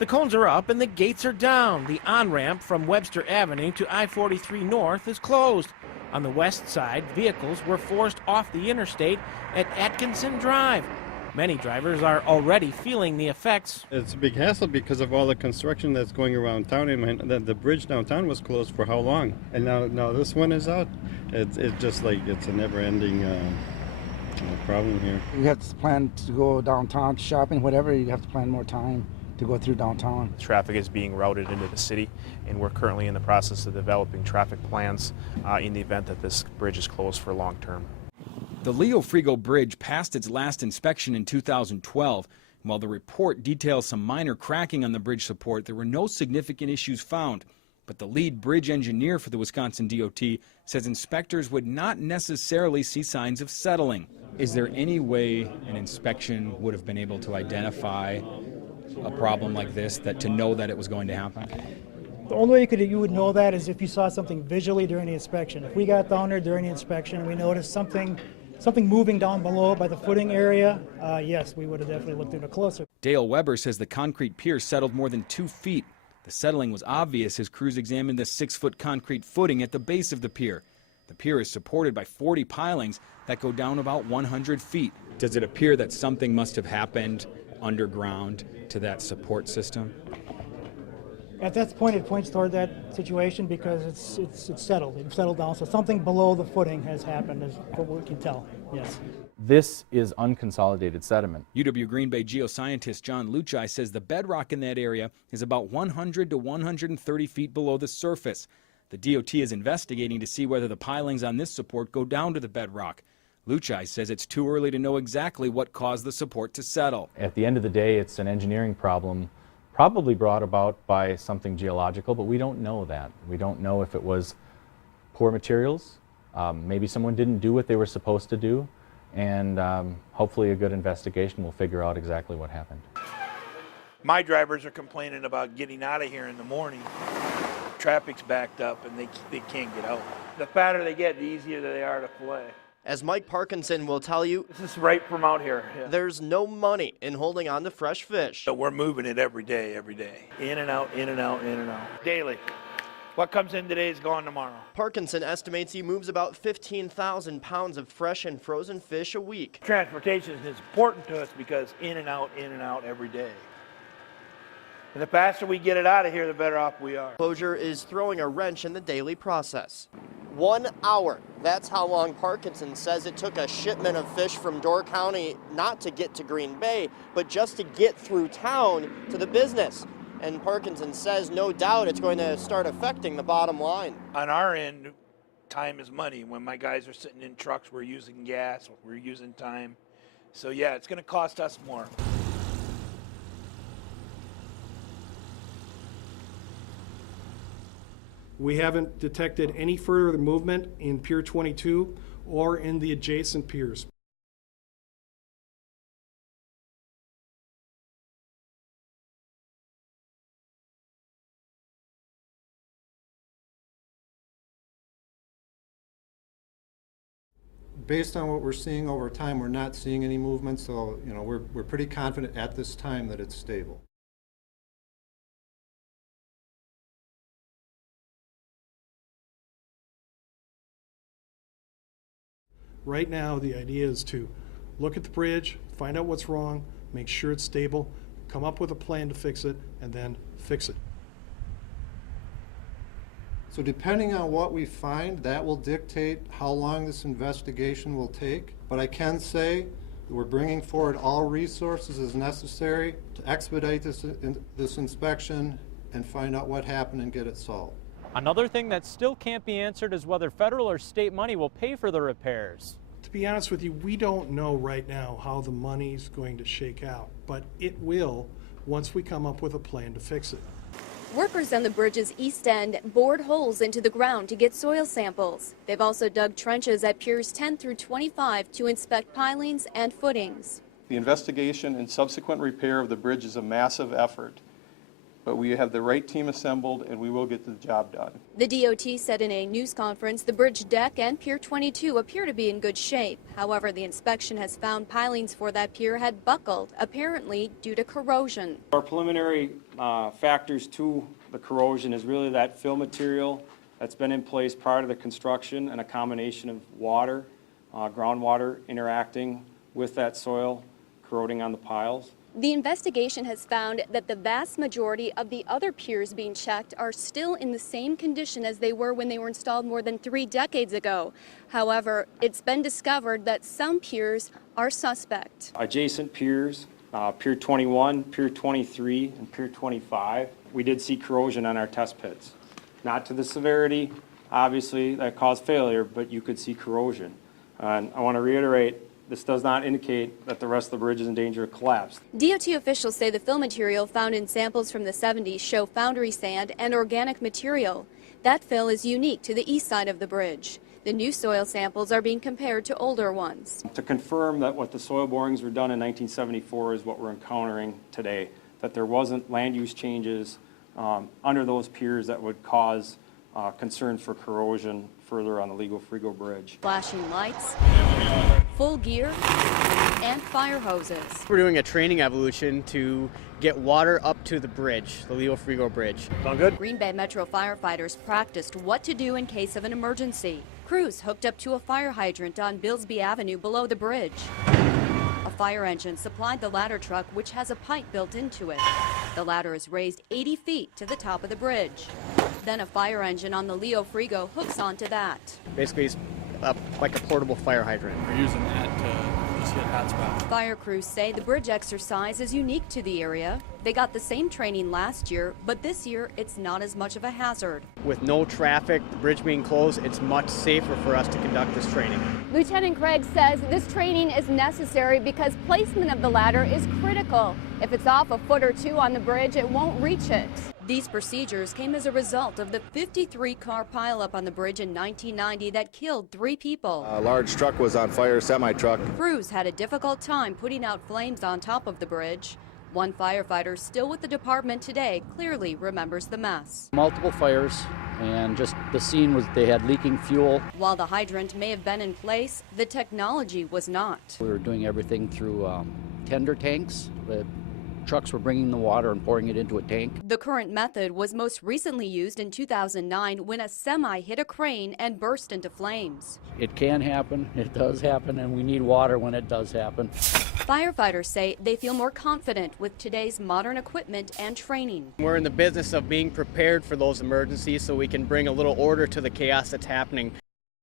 The cones are up and the gates are down. The on-ramp from Webster Avenue to I-43 North is closed. On the west side, vehicles were forced off the interstate at Atkinson Drive. Many drivers are already feeling the effects. It's a big hassle because of all the construction that's going around town. The bridge downtown was closed for how long? And now this one is out. It's just like it's a never-ending problem here. You have to plan to go downtown shopping, whatever. You have to plan more time to go through downtown. Traffic is being routed into the city, and we're currently in the process of developing traffic plans in the event that this bridge is closed for long term. The Leo-Frigo Bridge passed its last inspection in 2012. While the report details some minor cracking on the bridge support, there were no significant issues found. But the lead bridge engineer for the Wisconsin DOT says inspectors would not necessarily see signs of settling. Is there any way an inspection would have been able to identify a problem like this, to know that it was going to happen? The only way you would know that is if you saw something visually during the inspection. If we got down there during the inspection and we noticed something moving down below by the footing area, yes, we would have definitely looked at it closer. Dale Weber says the concrete pier settled more than 2 feet. The settling was obvious as crews examined the 6-foot concrete footing at the base of the pier. The pier is supported by 40 pilings that go down about 100 feet. Does it appear that something must have happened underground to that support system? At that point, it points toward that situation because it's settled. It's settled down, so something below the footing has happened, is what we can tell, yes. This is unconsolidated sediment. UW Green Bay geoscientist John Luchai says the bedrock in that area is about 100 to 130 feet below the surface. The DOT is investigating to see whether the pilings on this support go down to the bedrock. Luchai says it's too early to know exactly what caused the support to settle. At the end of the day, it's an engineering problem, probably brought about by something geological, but we don't know that. We don't know if it was poor materials, maybe someone didn't do what they were supposed to do, and hopefully a good investigation will figure out exactly what happened. My drivers are complaining about getting out of here in the morning. Traffic's backed up and they can't get out. The fatter they get, the easier they are to fillet. As Mike Parkinson will tell you, this is right from out here. Yeah. There's no money in holding on to fresh fish. So we're moving it every day. In and out, in and out, in and out. Daily. What comes in today is gone tomorrow. Parkinson estimates he moves about 15,000 pounds of fresh and frozen fish a week. Transportation is important to us because in and out every day. And the faster we get it out of here, the better off we are. Closure is throwing a wrench in the daily process. 1 hour. That's how long Parkinson says it took a shipment of fish from Door County not to get to Green Bay, but just to get through town to the business. And Parkinson says no doubt it's going to start affecting the bottom line. On our end, time is money. When my guys are sitting in trucks, we're using gas, we're using time. So yeah, it's going to cost us more. We haven't detected any further movement in Pier 22 or in the adjacent piers. Based on what we're seeing over time, we're not seeing any movement, so we're pretty confident at this time that it's stable. Right now, the idea is to look at the bridge, find out what's wrong, make sure it's stable, come up with a plan to fix it, and then fix it. So depending on what we find, that will dictate how long this investigation will take. But I can say that we're bringing forward all resources as necessary to expedite this inspection and find out what happened and get it solved. Another thing that still can't be answered is whether federal or state money will pay for the repairs. To be honest with you, we don't know right now how the money's going to shake out, but it will once we come up with a plan to fix it. Workers on the bridge's east end bored holes into the ground to get soil samples. They've also dug trenches at piers 10 through 25 to inspect pilings and footings. The investigation and subsequent repair of the bridge is a massive effort, but we have the right team assembled and we will get the job done. The DOT said in a news conference the bridge deck and Pier 22 appear to be in good shape. However, the inspection has found pilings for that pier had buckled, apparently due to corrosion. Our preliminary factors to the corrosion is really that fill material that's been in place prior to the construction and a combination of water, groundwater interacting with that soil, corroding on the piles. The investigation has found that the vast majority of the other piers being checked are still in the same condition as they were when they were installed more than 3 decades ago. However, it's been discovered that some piers are suspect. Adjacent piers, Pier 21, Pier 23, and Pier 25, we did see corrosion on our test pits. Not to the severity, obviously, that caused failure, but you could see corrosion. And I want to reiterate, this does not indicate that the rest of the bridge is in danger of collapse. DOT officials say the fill material found in samples from the 70s show foundry sand and organic material. That fill is unique to the east side of the bridge. The new soil samples are being compared to older ones. To confirm that what the soil borings were done in 1974 is what we're encountering today, that there wasn't land use changes under those piers that would cause concern for corrosion further on the legal Frigo Bridge. Flashing lights, full gear, and fire hoses. We're doing a training evolution to get water up to the bridge, the Leo Frigo Bridge. Sound good? Green Bay Metro firefighters practiced what to do in case of an emergency. Crews hooked up to a fire hydrant on Billsby Avenue below the bridge. A fire engine supplied the ladder truck, which has a pipe built into it. The ladder is raised 80 feet to the top of the bridge. Then a fire engine on the Leo Frigo hooks onto that. Basically, it's like a portable fire hydrant. We're using that to just hit hot spots. Fire crews say the bridge exercise is unique to the area. They got the same training last year, but this year it's not as much of a hazard. With no traffic, the bridge being closed, it's much safer for us to conduct this training. Lieutenant Craig says this training is necessary because placement of the ladder is critical. If it's off a foot or two on the bridge, it won't reach it. These procedures came as a result of the 53-car pileup on the bridge in 1990 that killed 3 people. A large truck was on fire, semi-truck. Crews had a difficult time putting out flames on top of the bridge. One firefighter still with the department today clearly remembers the mess. Multiple fires, and just the scene was they had leaking fuel. While the hydrant may have been in place, the technology was not. We were doing everything through tender tanks. The trucks were bringing the water and pouring it into a tank. The current method was most recently used in 2009 when a semi hit a crane and burst into flames. It can happen, it does happen, and we need water when it does happen. Firefighters say they feel more confident with today's modern equipment and training. We're in the business of being prepared for those emergencies so we can bring a little order to the chaos that's happening